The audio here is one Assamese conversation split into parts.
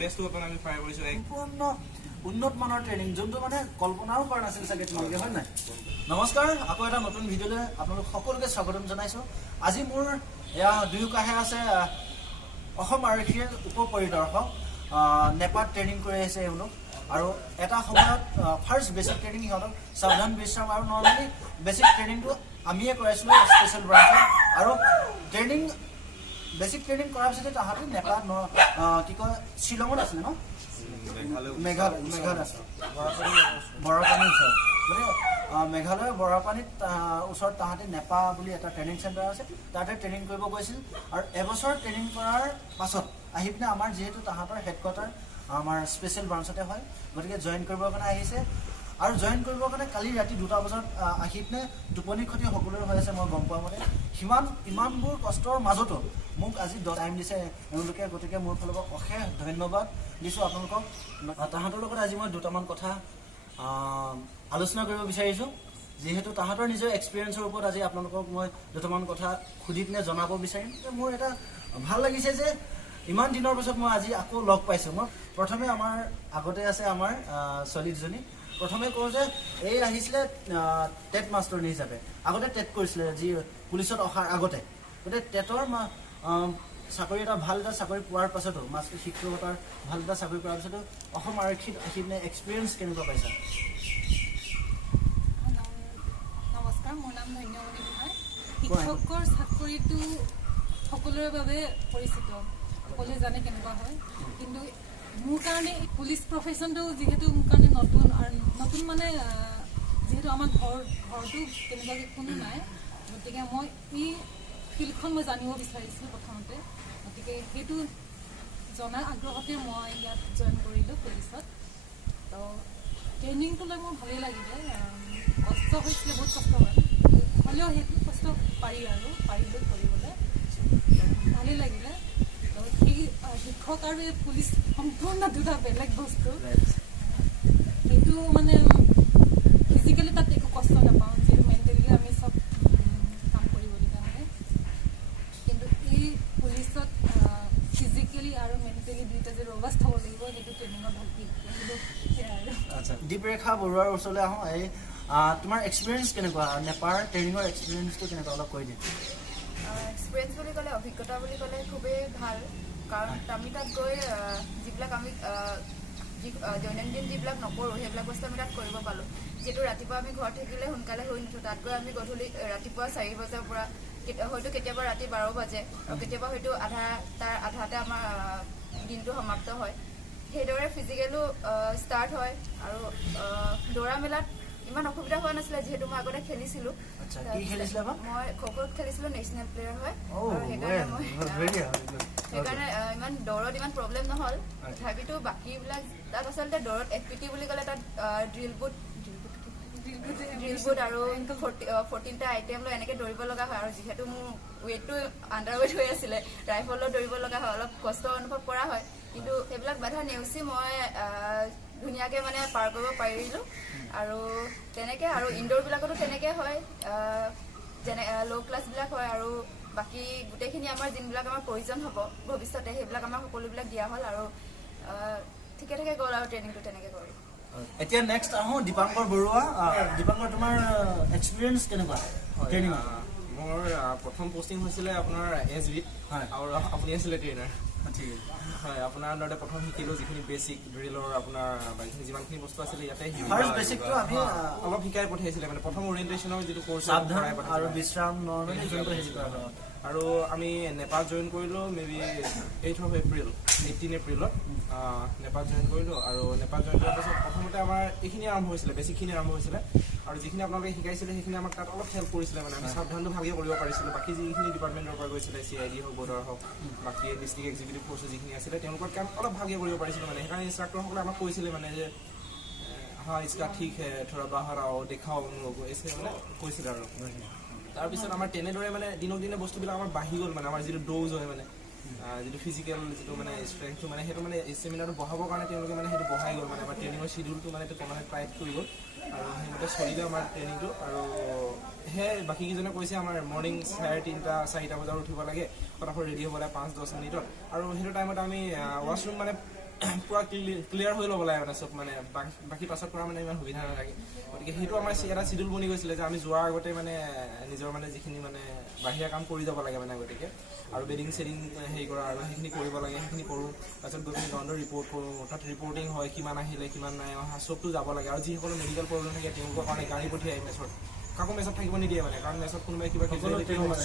বেষ্ট ৱেপন আমি ফায়াৰ কৰিছো সম্পূৰ্ণ উন্নত মানৰ ট্ৰেইনিং যোনটো মানে কল্পনাও কৰা নাছিল চাগে তোমালোকে হয় নাই নমস্কাৰ আকৌ এটা নতুন ভিডিঅ'লৈ আপোনালোক সকলোকে স্বাগতম জনাইছো আজি মোৰ এয়া দুয়োকাষে আছে অসম আৰক্ষীৰ উপ পৰিদৰ্শক নেপাত ট্ৰেইনিং কৰি আছে এওঁলোক আৰু এটা সময়ত ফাৰ্ষ্ট বেচিক ট্ৰেইনিং সিহঁতক সাৱধান বিশ্ৰাম আৰু নৰ্মেলি বেচিক ট্ৰেইনিংটো আমিয়ে কৰাইছিলোঁ স্পেচিয়েল ব্ৰাঞ্চত আৰু ট্ৰেইনিং বেচিক ট্ৰেইনিং কৰাৰ পিছতে তাহাঁতে নেপাত কি কয় শ্বিলঙত আছিলে ন মেঘালয় আছে বৰাপানীৰ ওচৰত মানে মেঘালয়ৰ বৰাপানীত ওচৰত তাহাঁতে নেপা বুলি এটা ট্ৰেইনিং চেণ্টাৰ আছে তাতে ট্ৰেইনিং কৰিব গৈছিল আৰু এবছৰ ট্ৰেইনিং কৰাৰ পাছত আহি পিনে আমাৰ যিহেতু তাহাঁতৰ হেডকোৱাৰ্টাৰ আমাৰ স্পেচিয়েল ব্ৰাঞ্চতে হয় গতিকে জইন কৰিবৰ কাৰণে আহিছে আৰু জইন কৰিবৰ কাৰণে কালি ৰাতি 2টা বজাত আহি পিনে টোপনি ক্ষতি সকলোৰে হৈ আছে মই গম পোৱা মতে ইমানবোৰ কষ্টৰ মাজতো মোক আজি টাইম দিছে এওঁলোকে গতিকে মোৰ ফালৰ পৰা অশেষ ধন্যবাদ দিছোঁ আপোনালোকক তাহাঁতৰ লগত আজি মই দুটামান কথা আলোচনা কৰিব বিচাৰিছোঁ যিহেতু তাহাঁতৰ নিজৰ এক্সপিৰিয়েঞ্চৰ ওপৰত আজি আপোনালোকক মই দুটামান কথা সুধি পিনে জনাব বিচাৰিম যে মোৰ এটা ভাল লাগিছে যে ইমান দিনৰ পিছত মই আজি আকৌ লগ পাইছোঁ মই প্ৰথমে আমাৰ আগতে আছে আমাৰ ছোৱালীজনী প্ৰথমে কওঁ যে এই আহিছিলে টেট মাষ্টৰণী হিচাপে আগতে টেট কৰিছিলে যি পুলিচত অহাৰ আগতে গতিকে টেটৰ চাকৰি এটা ভাল এটা চাকৰি পোৱাৰ পাছতো মাষ্টৰ শিক্ষকতাৰ ভাল এটা চাকৰি পোৱাৰ পাছতো অসম আৰক্ষীত আহি পিনে এক্সপিৰিয়েঞ্চ কেনেকুৱা পাইছা নমস্কাৰ মোৰ নাম ধন্যমণি গোহাঁই শিক্ষকৰ চাকৰিটো সকলোৰে বাবে পৰিচিত সকলোৱে জানে কেনেকুৱা হয় কিন্তু মোৰ কাৰণে পুলিচ প্ৰফেশ্যনটো যিহেতু মোৰ কাৰণে নতুন মানে যিহেতু আমাৰ ঘৰটো তেনেকুৱাকৈ কোনো নাই গতিকে মই এই ফিল্ডখন মই জানিব বিচাৰিছিলোঁ প্ৰথমতে গতিকে সেইটো জনাৰ আগ্ৰহতে মই ইয়াত জইন কৰিলোঁ পুলিচত তো ট্ৰেইনিংটো লৈ মোৰ ভালেই লাগিলে কষ্ট হৈছিলে বহুত কষ্ট হয় হ'লেও সেইটো কষ্ট পাৰিলোঁ কৰিবলৈ ভালেই লাগিলে তো সেই শিক্ষক আৰু এই পুলিচ সম্পূৰ্ণ দুটা বেলেগ বস্তু সেইটো মানে ফিজিকেলি তাত একো কষ্ট নাপাওঁ যিহেতু মেণ্টেলি আমি চব কাম কৰিবলগীয়া হয় কিন্তু এই পুলিচত ফিজিকেলি আৰু মেণ্টেলি দুইটা যে ৰবাষ্ট হ'ব লাগিব সেইটো ট্ৰেইনিঙত ভালকৈ সেয়াই আৰু আচ্ছা দীপৰেখা বৰুৱাৰ ওচৰলৈ আহোঁ এই তোমাৰ এক্সপিৰিয়েঞ্চ কেনেকুৱা নেপাৰ ট্ৰেইনিঙৰ এক্সপিৰিয়েঞ্চটো কেনেকুৱা অলপ কৈ দিম এক্সপিৰিয়েঞ্চ বুলি ক'লে অভিজ্ঞতা বুলি ক'লে খুবেই ভাল কাৰণ আমি তাত গৈ যিবিলাক আমি দৈনন্দিন যিবিলাক নকৰোঁ সেইবিলাক বস্তু আমি তাত কৰিব পালোঁ যিহেতু ৰাতিপুৱা আমি ঘৰত থাকিলে সোনকালে শুই নুঠোঁ তাত গৈ আমি গধূলি ৰাতিপুৱা 4 বজাৰ পৰা হয়তো কেতিয়াবা ৰাতি 12 বাজে আৰু কেতিয়াবা হয়তো তাৰ আধাতে আমাৰ দিনটো সমাপ্ত হয় সেইদৰে ফিজিকেলো ষ্টাৰ্ট হয় আৰু দৌৰা মেলাত ইমান অসুবিধা হোৱা নাছিলে যিহেতু মই আগতে খেলিছিলোঁ মই খো-খোত খেলিছিলোঁ নেশ্যনেল প্লেয়াৰ হয় সেইকাৰণে ইমান দৌৰত ইমান প্ৰব্লেম নহ'ল তথাপিতো বাকীবিলাক তাত আচলতে দৌৰত FPT বুলি ক'লে তাত ড্ৰিল বুট আৰু 14টা আইটেম লৈ এনেকৈ দৌৰিব লগা হয় আৰু যিহেতু মোৰ ৱেইটটো আণ্ডাৰ ৱেইট হৈ আছিলে ৰাইফলত দৌৰিব লগা হয় অলপ কষ্ট অনুভৱ কৰা হয় কিন্তু সেইবিলাক বাধা নেওচি মই ধুনীয়াকৈ মানে পাৰ কৰিব পাৰিলোঁ আৰু তেনেকৈ আৰু ইনডোৰবিলাকতো তেনেকৈ হয় যেনে ল' ক্লাছবিলাক হয় আৰু বাকী গোটেইখিনি আমাৰ যোনবিলাক আমাৰ প্ৰয়োজন হ'ব ভৱিষ্যতে সেইবিলাক আমাৰ সকলোবিলাক দিয়া হ'ল আৰু ঠিকে থাকে গ'ল আৰু ট্ৰেইনিংটো তেনেকৈ কৰি এতিয়া নেক্সট আহোঁ দীপাংকৰ বৰুৱা দীপাংকৰ তোমাৰ এক্সপিৰিয়েঞ্চ কেনেকুৱা ট্ৰেইনিঙত মোৰ প্ৰথম পষ্টিং হৈছিলে আপোনাৰ SBত আৰু আপুনি আছিলে ট্ৰেইনাৰ ঠিক আছে হয় আপোনাৰ আণ্ডাৰতে প্ৰথম শিকিলোঁ যিখিনি বেচিক ড্ৰিলৰ আপোনাৰ বাকীখিনি যিমানখিনি বস্তু আছিলে ইয়াতে অলপ শিকাই পঠিয়াইছিলে মানে প্ৰথম অৰিয়েণ্টেশ্যনৰ যিটো কৰ্চ আৰু বিশ্ৰাম আৰু আমি নেপাল জইন কৰিলোঁ মেবি 18 এপ্ৰিলত নেপাল জইন কৰিলোঁ আৰু নেপাল জইন কৰাৰ পাছত প্ৰথমতে আমাৰ এইখিনি আৰম্ভ হৈছিলে বেছিকখিনি আৰম্ভ হৈছিলে আৰু যিখিনি আপোনালোকে শিকাইছিলে সেইখিনি আমাক তাত অলপ হেল্প কৰিছিলে মানে আমি সাৱধানটো ভালকৈ কৰিব পাৰিছিলোঁ বাকী যিখিনি ডিপাৰ্টমেণ্টৰ পৰা গৈছিলে CID হওক বৰ্ডাৰ হওক বাকী ডিষ্ট্ৰিক্ট এক্সিকিউটিভ ফ'ৰ্চ যিখিনি আছিলে তেওঁলোকৰ কাম অলপ ভালকৈ কৰিব পাৰিছিলোঁ মানে সেইকাৰণে ইনষ্ট্ৰাক্টৰসকলে আমাক কৈছিলে মানে যে হা ইছকা ঠিক হে থোৰা বাহাৰ আও দেখাও এছে মানে কৈছিলে আৰু তাৰপিছত আমাৰ তেনেদৰে মানে দিনক দিনে বস্তুবিলাক আমাৰ বাঢ়ি গ'ল মানে আমাৰ যিটো ড'জ হয় মানে যিটো ফিজিকেল যিটো মানে ষ্ট্ৰেংথটো মানে সেইটো মানে ষ্টেমিনাৰটো বঢ়াবৰ কাৰণে তেওঁলোকে মানে সেইটো বঢ়াই গ'ল মানে আমাৰ ট্ৰেইনিঙৰ শ্বিডিউলটো মানে টাইট কৰি গ'ল আৰু সেইমতে চলিলে আমাৰ ট্ৰেইনিংটো আৰু সেই বাকীকেইজনে কৈছে আমাৰ মৰ্ণিং 3:30-4টা বজাত উঠিব লাগে ফটাফট ৰেডি হ'ব লাগে 5-10 মিনিটত আৰু সেইটো টাইমত আমি ৱাছৰুম মানে পুৰা ক্লিয়াৰ হৈ ল'ব লাগে মানে চব মানে বাকী পাছত কৰা মানে ইমান সুবিধা নাথাকে গতিকে সেইটো আমাৰ এটা চিডিউল বনি গৈছিলে যে আমি যোৱাৰ আগতে মানে নিজৰ মানে যিখিনি মানে বাহিৰা কাম কৰি যাব লাগে মানে গতিকে আৰু বেডিং চেডিং হেৰি কৰা আৰু সেইখিনি কৰিব লাগে সেইখিনি কৰোঁ তাৰপিছত গৈ পিনি গ্ৰাউণ্ডৰ ৰিপৰ্ট কৰোঁ তাত ৰিপৰ্টিং হয় কিমান আহিলে কিমান নাই অহা চবটো যাব লাগে আৰু যিসকলৰ মেডিকেল প্ৰব্লেম থাকে তেওঁলোকৰ কাৰণে গাড়ী পঠিয়াই মেচত কাকো মেচত থাকিব নিদিয়ে মানে কাৰণ মেচত কোনোবাই কিবা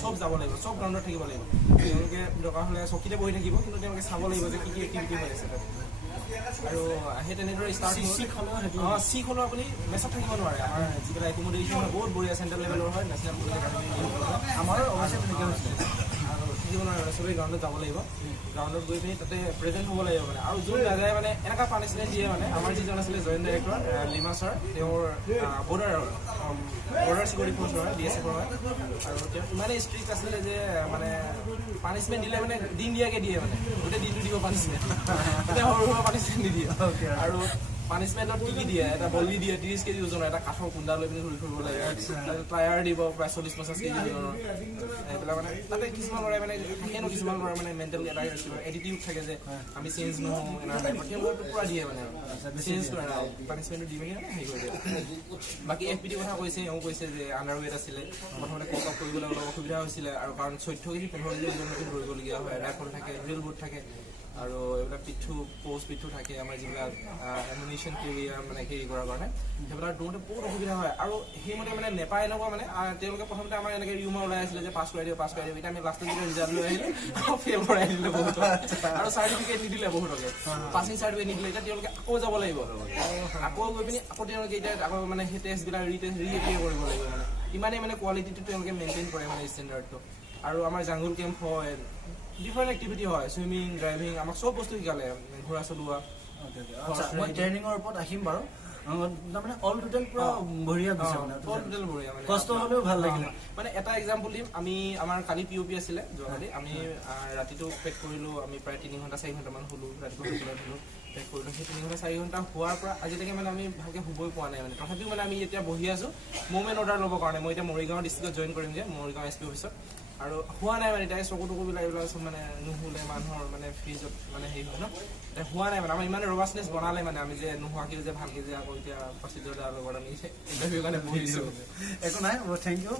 চব যাব লাগিব চব গ্ৰাউণ্ডত থাকিব লাগিব তেওঁলোকে দৰকাৰ হ'লে চকীতে বহি থাকিব কিন্তু তেওঁলোকে চাব লাগিব যে কি কি এক্টিভিটি হৈ আছে তাত আৰু সেই তেনেদৰে ষ্টাৰ্ট চিক হ'লেও আপুনি মেচত থাকিব নোৱাৰে আমাৰ যিবিলাক একমডেশ্যন হয় বহুত বঢ়িয়া চেণ্ট্ৰেল লেভেলৰ হয় নেশ্যনেল পুলিচ একাডেমি আমাৰো অৱশ্যে তেনেকৈ হৈছিলে আৰু থাকিব নোৱাৰে চবেই গ্ৰাউণ্ডত যাব লাগিব গ্ৰাউণ্ডত গৈ পিনি তাতে প্ৰেজেণ্ট হ'ব লাগিব মানে আৰু যোন নাযায় মানে এনেকুৱা পানিছমেণ্ট দিয়ে মানে আমাৰ যিজন আছিলে জইণ্ট ডাইৰেক্টৰ লিমা ছাৰ তেওঁৰ বৰ্ডাৰ চিকিউৰিটি ফ'ৰ্চৰ হয় BSF হয় আৰু তেওঁ ইমানেই ষ্ট্ৰিক্ট আছিলে যে মানে পানিছমেণ্ট দিলে মানে দিন দিয়াকৈ দিয়ে মানে গোটেই দিনটো দিব পানিছমেণ্ট এতিয়া সৰু সৰু পানিছমেণ্ট নিদিয়ে আৰু পানিছমেণ্টত কি দিয়ে এটা বলি দিয়ে 30 কেজি ওজনৰ এটা কাঠৰ কুন্দা লৈ পিনি ঘূৰি ফুৰিব লাগে টায়াৰ দিব প্ৰায় 40-50 কেজি ওজনৰ এইবিলাক মানে তাতে কিছুমান ল'ৰাই মানে থাকেনো কিছুমান ল'ৰাই মানে মেণ্টেল এটা এটিটিউড থাকে যে আমি চেঞ্জ নহওঁ এনেকুৱা টাইপৰ তেওঁলোকে পূৰা দিয়ে মানে চেঞ্জ কৰে পানিছমেণ্টটো দি পিনি হেৰি কৰি দিয়ে বাকী FPT কথা কৈছে এওঁ কৈছে যে আণ্ডাৰৱেট আছিলে প্ৰথমতে কপ আপ কৰিবলৈ অলপ অসুবিধা হৈছিলে আৰু কাৰণ 14 কেজি 15 কেজি ওজনলৈকে দৌৰিবলগীয়া হয় ৰাইফল থাকে ড্ৰিল বুট থাকে আৰু এইবিলাক পিঠু থাকে আমাৰ যিবিলাক এমিউনিশ্যন কেৰিয়াৰ মানে কেৰি কৰাৰ কাৰণে সেইবিলাক দৌৰোঁতে বহুত অসুবিধা হয় আৰু সেইমতে মানে নেপায় এনেকুৱা মানে তেওঁলোকে প্ৰথমতে আমাৰ এনেকৈ ৰিউমাৰ ওলাই আছিলে যে পাছ কৰাই দিব এতিয়া আমি লাষ্টত যেতিয়া ৰিজাল্ট লৈ আহিলে আকৌ ফেইল কৰাই দিলে বহুত আৰু চাৰ্টিফিকেট নিদিলে বহুতকে পাছিং চাৰ্টিফিকেট নিদিলে এতিয়া তেওঁলোকে আকৌ যাব লাগিব আকৌ গৈ পিনি আকৌ তেওঁলোকে এতিয়া আকৌ মানে সেই টেষ্টবিলাক ৰিএপ্লাই কৰিব লাগিব মানে ইমানেই মানে কোৱালিটিটো তেওঁলোকে মেইনটেইন কৰে মানে ষ্টেণ্ডাৰ্ডটো আৰু আমাৰ জাংগুল কেম্প হয় ডিফাৰেণ্ট এক্টিভিটি হয় চুইমিং ড্ৰাইভিং আমাক চব বস্তু শিকালে ঘোঁৰা চলোৱা মই ট্ৰেইনিঙৰ ওপৰত আহিম বাৰু তাৰমানে অল টোটেল পুৰা বঢ়িয়া গৈছে মানে অল টোটেল বঢ়িয়া মানে কষ্ট হ'লেও ভাল লাগিলে মানে এটা এক্সাম্পল দিম আমি আমাৰ কালি POP আছিলে যোৱাকালি আমি ৰাতিটো পেক কৰিলোঁ আমি প্ৰায় 3 ঘণ্টা 4 ঘণ্টামান শুলোঁ ৰাতিপুৱা শুবলৈ দিলোঁ পেক কৰিলোঁ সেই 3 ঘণ্টা 4 ঘণ্টা হোৱাৰ পৰা আজিলৈকে মানে আমি ভালকৈ শুবই পোৱা নাই মানে তথাপিও মানে আমি এতিয়া বহি আছোঁ মুভমেণ্ট অৰ্ডাৰ ল'বৰ কাৰণে মই এতিয়া মৰিগাঁও ডিষ্ট্ৰিক্টত জইন কৰিমগৈ মৰিগাঁও SP অফিচত আৰু হোৱা নাই মানে এতিয়া চকু টকুবিলাক এইবিলাক চব মানে নুশুলে মানুহৰ মানে ফ্ৰিজত মানে হেৰি হয় ন এতিয়া হোৱা নাই মানে আমাৰ ইমান ৰবাছনেছ বনালে মানে আমি যে নোহোৱাকৈ যে ভালকৈ যে আকৌ এতিয়া প্ৰচিডিউৰ লগত আমি ইণ্টাৰভিউৰ কাৰণে বহিছোঁ একো নাই থেংক ইউ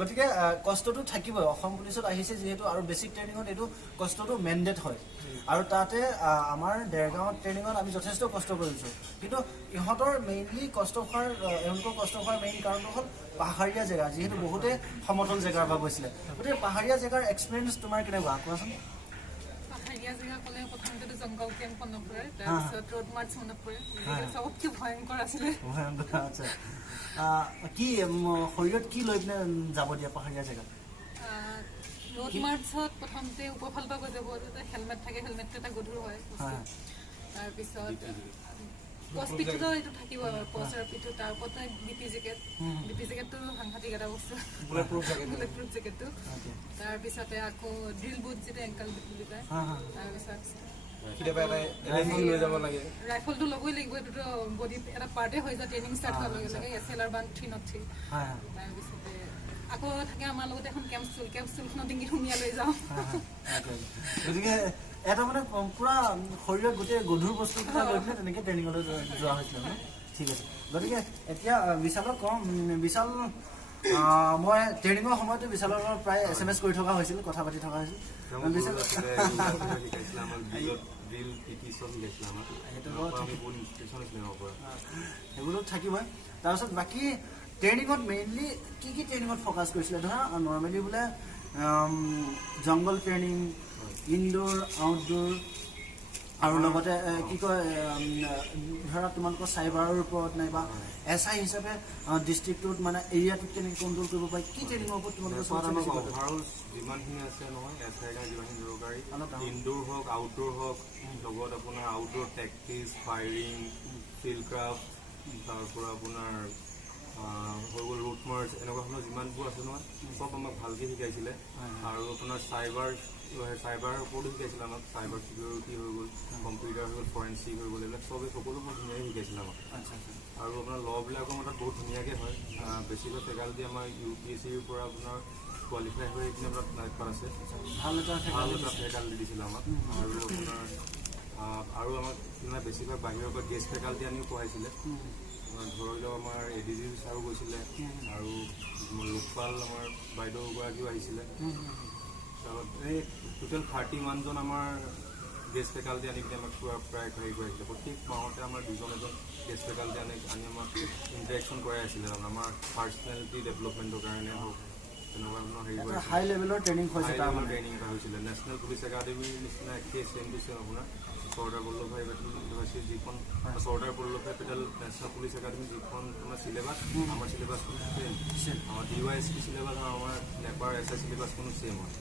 গতিকে কষ্টটো থাকিবই অসম পুলিচত আহিছে যিহেতু আৰু বেছিক ট্ৰেইনিঙত এইটো কষ্টটো মেণ্ডেট হয় আৰু তাতে আমাৰ দেৰগাঁও ট্ৰেইনিঙত আমি যথেষ্ট কষ্ট কৰিছোঁ কিন্তু ইহঁতৰ মেইনলি এওঁলোকৰ কষ্ট হোৱাৰ মেইন কাৰণটো হ'ল পাহাৰীয়া জেগা যিহেতু বহুতে সমতল জেগাৰ পৰা গৈছিলে গতিকে পাহাৰীয়া জেগাৰ এক্সপিৰিয়েঞ্চ তোমাৰ কেনেকুৱা কোৱাচোন পাহাৰীয়া জেগা ক'লে প্ৰথমতেতো জংগল কেম্প মনত পৰে তাৰপিছত ৰোড মাৰ্চ মনত পৰে চবতকৈ ভয়ংকৰ আছিলে আচ্ছা কি শৰীৰত কি লৈ পিনে যাব দিয়া পাহাৰীয়া জেগাত ৰোড মাৰ্চত প্ৰথমতে ওপৰফালৰ পৰা গৈ যাব হেলমেট থাকে হেলমেটটো এটা গধুৰ হয় তাৰপিছত পষ্টপিঠটো এইটো থাকিব পষ্টৰ পিঠটো তাৰ ওপৰত BP জেকেটটো সাংঘাতিক এটা বস্তু বুলেটপ্ৰুফ জেকেটটো তাৰপিছতে আকৌ ড্ৰিল বুট যিটো এংকল বুট বুলি কয় তাৰপিছত ৰাইফলটো ল'বই লাগিব এইটোতো বডিত এটা পাৰ্টে হৈ যায় ট্ৰেইনিং ষ্টাৰ্ট হোৱাৰ লগে লগে SLR 1-303 তাৰপিছতে আকৌ থাকে আমাৰ লগত এখন কেম্পষ্টুলখনত ডিঙি সুমিয়াই লৈ যাওঁ গতিকে এটা মানে পুৰা শৰীৰত গোটেই গধুৰ বস্তু কিটা লৈ পিনে তেনেকৈ ট্ৰেইনিঙলৈ যোৱা হৈছিলে ন ঠিক আছে গতিকে এতিয়া বিশালক কম বিশাল মই ট্ৰেইনিঙৰ সময়তো বিশালৰ প্ৰায় SMS কৰি থকা হৈছিল কথা পাতি থকা হৈছিল সেইবোৰত থাকিবই তাৰপিছত বাকী ট্ৰেইনিঙত মেইনলি কি ট্ৰেইনিঙত ফ'কাছ কৰিছিলে ধৰা নৰ্মেলি বোলে জংগল ট্ৰেইনিং ইনডোৰ আউটডোৰ আৰু লগতে কি কয় ধৰা তোমালোকৰ চাইবাৰৰ ওপৰত নাইবা SI হিচাপে ডিষ্ট্ৰিক্টটোত মানে এৰিয়াটোত কেনেকৈ কণ্ট্ৰল কৰিব পাৰি কি ট্ৰেইনিঙৰ ওপৰত তোমালোকে অভাৰঅল যিমানখিনি আছে নহয় SI কাৰণে যিমানখিনি দৰকাৰী ইনডোৰ হওক আউটডোৰ হওক লগত আপোনাৰ outdoor tactics firing field craft তাৰপৰা আপোনাৰ হৈ গ'ল ৰুট মাৰ্চ এনেকুৱা ধৰণৰ যিমানবোৰ আছে নহয় চব আমাক ভালকৈ শিকাইছিলে আৰু আপোনাৰ চাইবাৰৰ ওপৰতো শিকাইছিলে আমাক চাইবাৰ ছিকিউৰিটি হৈ গ'ল কম্পিউটাৰ হৈ গ'ল ফৰেঞ্চিক হৈ গ'ল এইবিলাক চবেই সকলোবোৰ ধুনীয়াকৈ শিকাইছিলে আমাক আৰু আপোনাৰ ল'বিলাকৰ মতে বহুত ধুনীয়াকৈ হয় বেছিকৈ ফেকাল্টি আমাৰ UPSCৰ পৰা আপোনাৰ কোৱালিফাই হৈ এইখিনি আমাৰ নাইট পাৰ আছে ভাল এটা ফেকাল্টি দিছিলে আমাক আৰু আপোনাৰ আৰু আমাক মানে বেছিভাগ বাহিৰৰ পৰা গেষ্ট ফেকাল্টি আনিও পঢ়াইছিলে। ধৰি লওক আমাৰ ADG ছাৰো গৈছিলে আৰু লোকপাল আমাৰ বাইদেউগৰাকীও আহিছিলে। তাৰপিছত এই টোটেল 31জন আমাৰ গেষ্ট ফেকাল্টি আনি পিনে আমাক প্ৰায় হেৰি কৰিছিলে। প্ৰত্যেক মাহতে আমাৰ দুজন এজন গেষ্ট ফেকাল্টি আনি আমাক ইণ্টাৰেকশ্যন কৰাই আছিলে। আমাৰ পাৰ্চনেলিটি ডেভেলপমেণ্টৰ কাৰণে হওক তেনেকুৱা ধৰণৰ হেৰি কৰিছিলে। হাই লেভেলৰ ট্ৰেইনিং হৈছে তাৰ মানে ট্ৰেইনিং এটা হৈছিলে। নেশ্যনেল পুলিচ একাডেমীৰ নিচিনা একেই ছেম টু ছেম আপোনাৰ চৰ্দাৰ বল্লভভাই পেটেল ইউনিভাৰ্চিটি যিখন Sardar Vallabhbhai Patel national police academy যিখন আপোনাৰ চিলেবাছ আমাৰ চিলেবাছখনো ছেম। আমাৰ DYSP চিলেবাছ আৰু আমাৰ নেপাৰ SI চিলেবাছখনো ছেম হয়।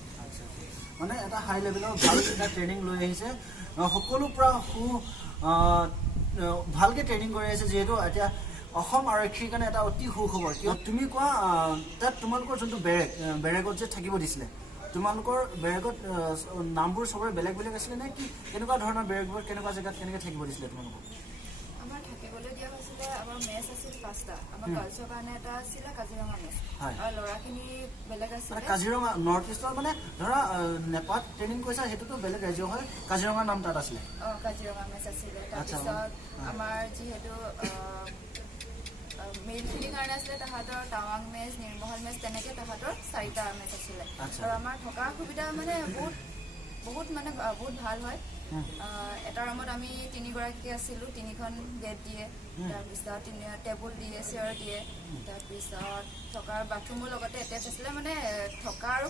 মানে এটা হাই লেভেলৰ ভাল এটা ট্ৰেইনিং লৈ আহিছে। সকলো পৰা ভালকৈ ট্ৰেইনিং কৰি আহিছে। যিহেতু এতিয়া অসম আৰক্ষীৰ কাৰণে এটা অতি সুখবৰ। কিয় তুমি কোৱা তাত তোমালোকৰ যোনটো বেৰেগত যে থাকিব দিছিলে, তোমালোকৰ বেৰেগত নামবোৰ চবৰে বেলেগ বেলেগ আছিলে নে কি? কেনেকুৱা ধৰণৰ বেৰেগবোৰ কেনেকুৱা জেগাত কেনেকৈ থাকিব দিছিলে তোমালোকক? আমাৰ থাকিবলৈ দিয়া হৈছিলে, আমাৰ মেচ আছিল 5টা। আমাৰ গাৰ্লছৰ কাৰণে এটা আছিলে কাজিৰঙা মেচ, আৰু ল'ৰাখিনি বেলেগ আছিলে। কাজিৰঙা নৰ্থ ইষ্টৰ মানে ধৰা নেপালত ট্ৰেইনিং কৰিছা, সেইটোতো বেলেগ ৰাজ্য হয়। কাজিৰঙাৰ নাম তাত আছিলে। কাজিৰঙা মেচ আছিলে। তাৰপিছত আমাৰ যিহেতু মেইলখিনিৰ কাৰণে আছিলে তাহাঁতৰ টাৱাং মেচ, নিৰ্মহল মেচ, তেনেকৈ তাহাঁতৰ 4টা মেচ আছিলে। আৰু আমাৰ থকা সুবিধা মানে বহুত ভাল হয়। এটা ৰুমত আমি 3গৰাকী আছিলোঁ। 3খন বেড দিয়ে, তাৰপিছত টেবুল দিয়ে, চেয়াৰ দিয়ে, তাৰপিছত থকাৰ বাথৰুমৰ লগতে এটেচ আছিলে। মানে থকা আৰু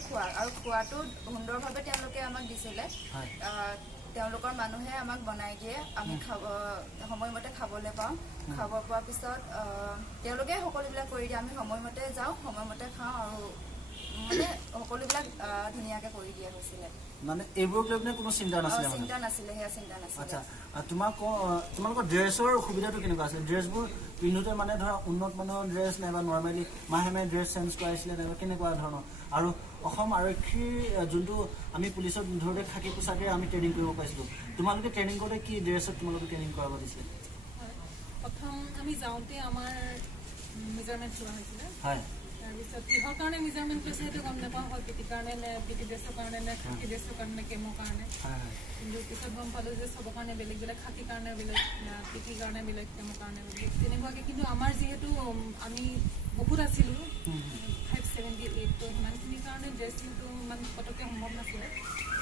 খোৱাটো সুন্দৰভাৱে তেওঁলোকে আমাক দিছিলে। তেওঁলোকৰ মানুহে আমাক বনাই দিয়ে, আমি সময়মতে খাবলৈ পাওঁ। খাব পোৱাৰ পিছত তেওঁলোকে সকলোবিলাক কৰি দিয়ে। আমি সময়মতে যাওঁ, সময়মতে খাওঁ, আৰু মানে সকলোবিলাক ধুনীয়াকৈ কৰি দিয়া হৈছিলে। মানে এইবোৰক লৈ পিনে কোনো চিন্তা নাছিলে? চিন্তা নাছিলে, সেয়া চিন্তা নাছিলে। আচ্ছা, তোমালোকৰ ড্ৰেছৰ সুবিধাটো কেনেকুৱা আছিলে? ড্ৰেছবোৰ পিন্ধোতে মানে ধৰা উন্নত মানৰ ড্ৰেছ নাইবা নৰ্মেলি মাহে মাহে ড্ৰেছ চেঞ্জ কৰাইছিলে নাইবা কেনেকুৱা ধৰণৰ? আৰু অসম আৰক্ষীৰ যোনটো আমি পুলিচত ধৰোঁতে খাকী পোছাকে আমি ট্ৰেইনিং কৰিব পাৰিছিলোঁ, তোমালোকে ট্ৰেইনিং কৰোঁতে কি ড্ৰেছত তোমালোকে ট্ৰেইনিং কৰাব দিছিলে? প্ৰথম আমি যাওঁতে আমাৰ মেজাৰমেণ্ট লোৱা হৈছিলে। হয়। তাৰপিছত কিহৰ কাৰণে মেজাৰমেণ্ট লৈছে সেইটো গম নাপাওঁ, হয় পিটি কাৰণে নে পিটি ড্ৰেছৰ কাৰণে নে খাকী ড্ৰেছৰ কাৰণে নে কেমৰ কাৰণে। কিন্তু পিছত গম পালোঁ যে চবৰ কাৰণে বেলেগ বেলেগ, খাকীৰ কাৰণে বেলেগ, পিটিৰ কাৰণে বেলেগ, কেমৰ কাৰণে বেলেগ, তেনেকুৱাকৈ। কিন্তু আমাৰ যিহেতু আমি বহুত আছিলোঁ 578, তো সিমানখিনিৰ কাৰণে ড্ৰেছিংটো ইমান পটককৈ সম্ভৱ নাছিলে।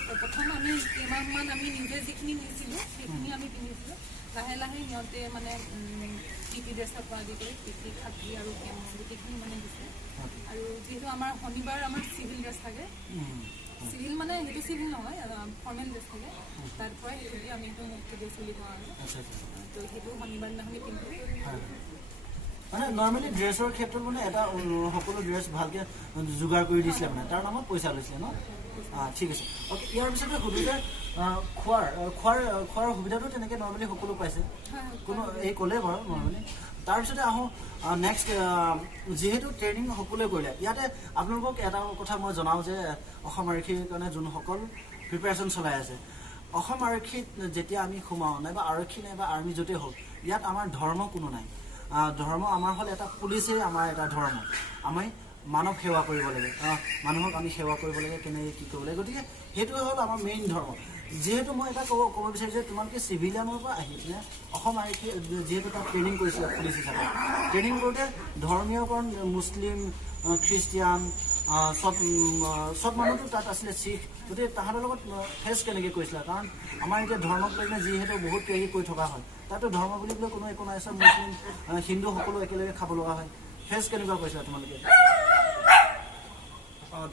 তো প্ৰথম আমি কেইমাহমান আমি নিজে যিখিনি নিছিলোঁ সেইখিনি আমি পিন্ধিছিলোঁ। লাহে লাহে সিহঁতে মানে পিটি ড্ৰেছৰ পৰা আদি কৰি পিটি, খাকী আৰু কেম গোটেইখিনি মানে দিছে। আৰু যিহেতু আমাৰ শনিবাৰ আমাৰ চিভিল ড্ৰেছ থাকে, চিভিল মানে সেইটো চিভিল নহয়, ফৰ্মেল ড্ৰেছ থাকে, তাৰ পৰাই সেইটো আমি সেইটো মুক্তি ড্ৰেছ বুলি কওঁ। আৰু তো সেইটো শনিবাৰ দিনাখনি পিন্ধোঁ। মানে নৰ্মেলি ড্ৰেছৰ ক্ষেত্ৰত মানে এটা সকলো ড্ৰেছ ভালকৈ যোগাৰ কৰি দিছিলে, মানে তাৰ নামত পইচা লৈছিলে ন? ঠিক আছে, অ'কে। ইয়াৰ পিছতে সুবিধা খোৱাৰ সুবিধাটো তেনেকৈ নৰ্মেলি সকলো পাইছে, কোনো এই ক'লে বাৰু নৰ্মেলি। তাৰপিছতে আহোঁ নেক্সট, যিহেতু ট্ৰেইনিং সকলোৱে কৰিলে, ইয়াতে আপোনালোকক এটা কথা মই জনাওঁ যে অসম আৰক্ষীৰ কাৰণে যোনসকল প্ৰিপেৰেশ্যন চলাই আছে, অসম আৰক্ষীত যেতিয়া আমি সোমাওঁ নাইবা আৰক্ষী নাইবা আৰ্মি য'তেই হওক, ইয়াত আমাৰ ধৰ্ম কোনো নাই। ধৰ্ম আমাৰ হ'ল এটা পুলিচেই আমাৰ এটা ধৰ্ম। আমি মানৱ সেৱা কৰিব লাগে, মানুহক আমি সেৱা কৰিব লাগে, কেনেকৈ কি কৰিব লাগে। গতিকে সেইটোৱে হ'ল আমাৰ মেইন ধৰ্ম। যিহেতু মই এটা ক'ব বিচাৰিছোঁ যে তোমালোকে চিভিলিয়ানৰ পৰা আহি পিনে অসম আৰক্ষী যিহেতু তাত ট্ৰেইনিং কৰিছিলে পুলিচ হিচাপে, ট্ৰেইনিং কৰোঁতে ধৰ্মীয়কৰণ মুছলিম, খ্ৰীষ্টিয়ান চব মানুহটো তাত আছিলে, শিখ, গতিকে তাহাঁতৰ লগত ফেচ কেনেকৈ কৰিছিলে? কাৰণ আমাৰ এতিয়া ধৰ্মক লৈ কিনে যিহেতু বহুত হেৰি কৰি থকা হয়, তাতো ধৰ্ম বুলিবলৈ কোনো একো নাই, চব মুছলিম হিন্দু সকলো একেলগে খাব লগা হয়। ফেচ কেনেকুৱা কৰিছিলা তোমালোকে?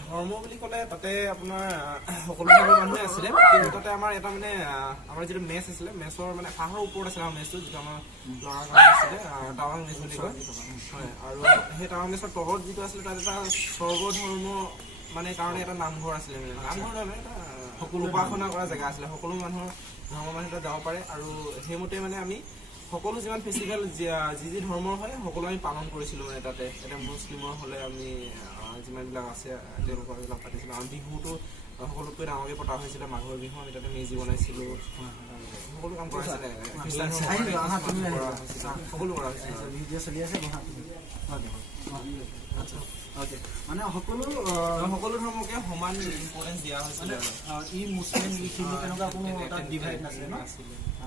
ধৰ্ম বুলি ক'লে তাতে আপোনাৰ সকলো ধৰ্মৰ মানুহে আছিলে, কিন্তু তাতে আমাৰ এটা মানে আমাৰ যিটো মেচ আছিলে, মেচৰ মানে পাহাৰৰ ওপৰত আছিলে আমাৰ মেচটো, যিটো আমাৰ ল'ৰাৰ কাৰণে আছিলে টাৱাং মেচ বুলি কয়। হয়, আৰু সেই টাৱাং মেচৰ তলত যিটো আছিলে তাত এটা স্বৰ্গধৰ্ম মানে কাৰণে এটা নামঘৰ আছিলে, নামঘৰ নহয়, এটা সকলো উপাসনা কৰা জেগা আছিলে। সকলো মানুহৰ ধৰ্মৰ মানুহ তাত যাব পাৰে, আৰু সেইমতে মানে আমি সকলো যিমান ফেষ্টিভেল যি ধৰ্মৰ হয় সকলো আমি পালন কৰিছিলোঁ। মানে তাতে এতিয়া মুছলিমৰ হ'লে আমি যিমানবিলাক আছে তেওঁলোকৰ এইবিলাক পাতিছিলোঁ। আৰু বিহুটো সকলোতকৈ ডাঙৰকৈ পতা হৈছিলে মাঘৰ বিহু আমি তাতে মেজি বনাইছিলোঁ সকলো কাম কৰা হৈছিলে সকলো কৰা হৈছিলে ভিডিঅ' চলি আছে অ'কে মানে সকলো ধৰ্মকে সমান ইম্পৰ্টেঞ্চ দিয়া হৈছিলে ই মুছলিম ই হিন্দু তেনেকুৱা কোনো তাত ডিভাইড নাছিলে ন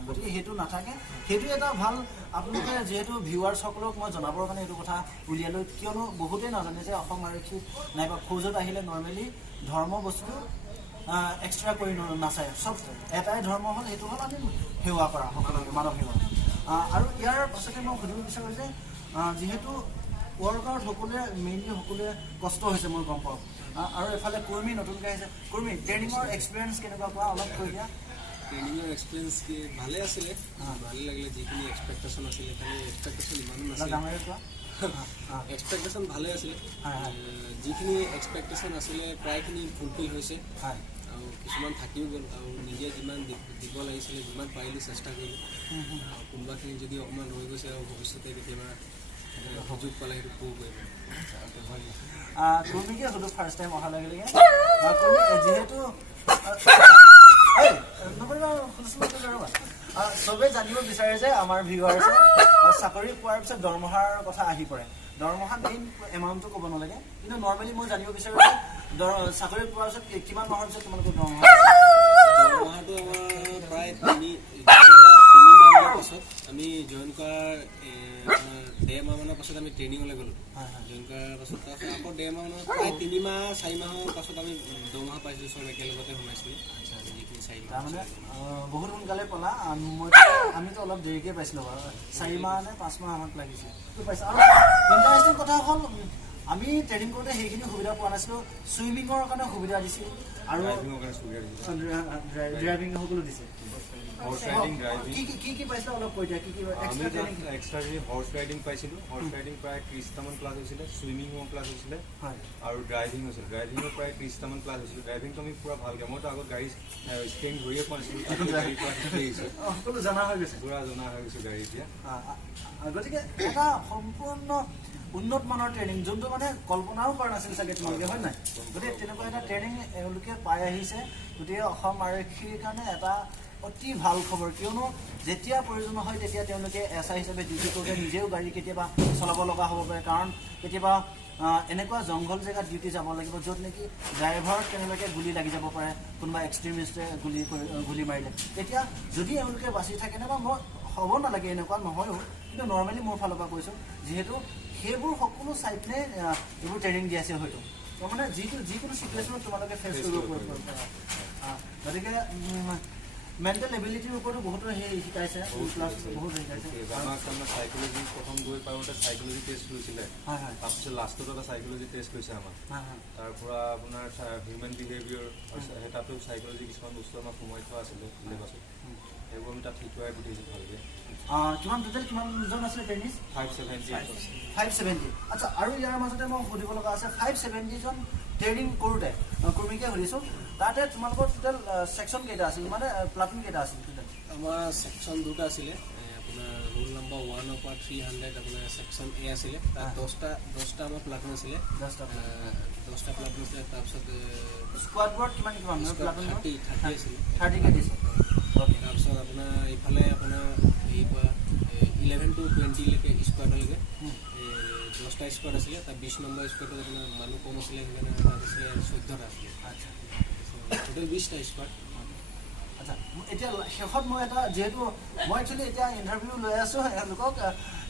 গতিকে সেইটো নাথাকে সেইটো এটা ভাল আপোনালোকে যিহেতু ভিউৱাৰ্ছসকলক মই জনাবৰ কাৰণে এইটো কথা উলিয়ালোঁ কিয়নো বহুতেই নাজানে যে অসম আৰক্ষী নাইবা ফৌজত আহিলে নৰ্মেলি ধৰ্ম বস্তুটো এক্সট্ৰা কৰি নাচায় চব এটাই ধৰ্ম হ'ল সেইটো হ'ল আমি সেৱা কৰা সকলোকে মানৱ সেৱা আৰু ইয়াৰ পাছতে মই সুধিব বিচাৰোঁ যে যিহেতু ৱৰ্কআউট সকলোৱে মেইনলি সকলোৱে কষ্ট হৈছে মই গম পাওঁ আৰু এফালে কৰ্মী নতুনকৈ আহিছে কৰ্মী ট্ৰেইনিঙৰ এক্সপিৰিয়েঞ্চ কেনেকুৱা কোৱা অলপ কৈ দিয়া ট্ৰেইনিঙৰ এক্সপিৰিয়েঞ্চ ভালে আছিলে ভালে লাগিলে যিখিনি এক্সপেক্টেশ্যন আছিলে খালি এক্সপেক্টেশ্যন ইমানো নাছিলে এক্সপেক্টেশ্যন ভালে আছিলে যিখিনি এক্সপেক্টেশ্যন আছিলে প্ৰায়খিনি ফুলফিল হৈছে আৰু কিছুমান থাকিও গ'ল আৰু নিজে যিমান দিব লাগিছিলে যিমান পাৰিলোঁ চেষ্টা কৰিলোঁ আৰু কোনোবাখিনি যদি অকণমান ৰৈ গৈছে আৰু ভৱিষ্যতে কেতিয়াবা সুযোগ পালে সেইটো পূৰ কৰিব কৰ্মীকে সুধো ফাৰ্ষ্ট টাইম অহাৰ লগে লগে যিহেতু চবেই জানিব বিচাৰে যে আমাৰ ভিউৱাৰ্ছে চাকৰি পোৱাৰ পিছত দৰমহাৰ কথা আহি পৰে দৰমহা মেইন এমাউণ্টটো ক'ব নালাগে কিন্তু নৰ্মেলি মই জানিব বিচাৰোঁ যে চাকৰি পোৱাৰ পিছত কিমান মাহৰ পিছত তোমালোকৰ দৰমহাটো আমাৰ প্ৰায় 3 মাহৰ পাছত আমি জইন কৰাৰ 1.5 মাহমানৰ পাছত আমি ট্ৰেইনিঙলৈ গ'লোঁ জইন কৰাৰ পাছত তাৰপিছত আকৌ 1.5 মাহমানৰ প্ৰায় 3 মাহ 4 মাহৰ পাছত আমি দৰমহা পাইছিলোঁ চব একেলগতে সোমাইছিলোঁ তাৰমানে বহুত সোনকালে পলা আমিতো অলপ দেৰিকৈ পাইছিলোঁ বাৰু 4 মাহ নে 5 মাহ আমাক লাগিছে পাইছোঁ আৰু ইণ্টাৰেষ্টিং কথা হ'ল আমি ট্ৰেইনিং কৰোঁতে সেইখিনি সুবিধা পোৱা নাছিলোঁ চুইমিঙৰ কাৰণে সুবিধা দিছিল আৰু ড্ৰাইভিং সকলো দিছে কি পাইছিলে অলপ কৈ দিয়া কি এক্সট্ৰা হৰ্চ ৰাইডিং পাইছিলোঁ হৰ্চ ৰাইডিং প্ৰায় 30টামান ক্লাছ হৈছিলে চুইমিঙৰ ক্লাছ হৈছিলে আৰু ড্ৰাইভিং হৈছিলে ড্ৰাইভিঙৰ প্ৰায় 30টামান ক্লাছ হৈছিলে ড্ৰাইভিংটো আমি পুৰা ভালকৈ মইতো আগত গাড়ী ষ্টেৰিং ধৰিয়ে পোৱা নাছিলোঁ গাড়ীৰ পৰা শিকিছোঁ সকলো জনা হৈ গৈছে পুৰা জনা হৈ গৈছোঁ গাড়ী এতিয়া গতিকে এটা সম্পূৰ্ণ উন্নত মানৰ ট্ৰেইনিং যোনটো মানে কল্পনাও কৰা নাছিল চাগে তোমালোকে হয় নাই গতিকে তেনেকুৱা এটা ট্ৰেইনিং এওঁলোকে পাই আহিছে গতিকে অসম আৰক্ষীৰ কাৰণে এটা অতি ভাল খবৰ কিয়নো যেতিয়া প্ৰয়োজন হয় তেতিয়া তেওঁলোকে SI হিচাপে ডিউটি কৰোঁতে নিজেও গাড়ী কেতিয়াবা চলাব লগা হ'ব পাৰে কাৰণ কেতিয়াবা এনেকুৱা জংঘল জেগাত ডিউটি যাব লাগিব য'ত নেকি ড্ৰাইভাৰত কেনেবাকৈ গুলি লাগি যাব পাৰে কোনোবা এক্সট্ৰিমিষ্টে গুলি মাৰিলে তেতিয়া যদি এওঁলোকে বাচি থাকে নাইবা মই হ'ব নালাগে এনেকুৱা নহয়ও কিন্তু নৰ্মেলি মোৰ ফালৰ পৰা কৈছোঁ যিহেতু সেইবোৰ সকলো চাই পিনে এইবোৰ ট্ৰেইনিং দি আছে হয়তো মানে যিকোনো চিটুৱেশ্যনত তোমালোকে ফেচ কৰিব পাৰা গতিকে মেণ্টেল এবিলিটিৰ ওপৰতো বহুতো শিকাইছে প্লাছ বহুত শিকাইছে আমাৰ চাইকলজি প্ৰথম গৈ পাওঁতে চাইকলজি টেষ্ট লৈছিলে তাৰপিছত লাষ্টত এটা চাইকলজি টেষ্ট লৈছে আমাৰ তাৰ পৰা আপোনাৰ হিউমেন বিহেভিয়ৰ তাতো চাইকলজি কিছুমান বস্তু আমাৰ সোমাই থোৱা আছিলে চিলেবাছত সেইবোৰ আমি তাত শিকোৱাই পঠিয়াইছোঁ ভালকৈ কিমান টোটেল কিমানজন আছিলে ট্ৰেইনিজ 570 আচ্ছা আৰু ইয়াৰ মাজতে মই সুধিব লগা আছে 570জন ট্ৰেইনিং কৰোঁতে কৰ্মীকে সুধিছোঁ তাতে তোমালোকৰ টোটেল ছেকশ্যন কেইটা আছিল মানে প্লাটুন কেইটা আছিল টোটেল আমাৰ ছেকশ্যন দুটা আছিলে আপোনাৰ ৰোল নম্বৰ 1ৰ পৰা 300 আপোনাৰ ছেকশ্যন A আছিলে তাত 10টা আমাৰ প্লাটুন আছিলে 10টা প্লাটুন আছিলে তাৰপিছত স্কোৱাডবোৰত কিমান প্লাটুন 30 আছিলে 30কে দিছে তাৰপিছত আপোনাৰ ইফালে আপোনাৰ হেৰি পৰা 11 to 20লৈকে স্কোৱাডলৈকে 10টা স্কোৱাড আছিলে তাত 20 নম্বৰ স্কোৱাডত আপোনাৰ মানুহ কম আছিলে সেইকাৰণে তাত আছিলে 14টা আছিলে আচ্ছা টোটেল 20টা স্কোৱাড আচ্ছা এতিয়া শেষত মই এটা যিহেতু মই একচুৱেলি এতিয়া ইণ্টাৰভিউ লৈ আছোঁ এওঁলোকক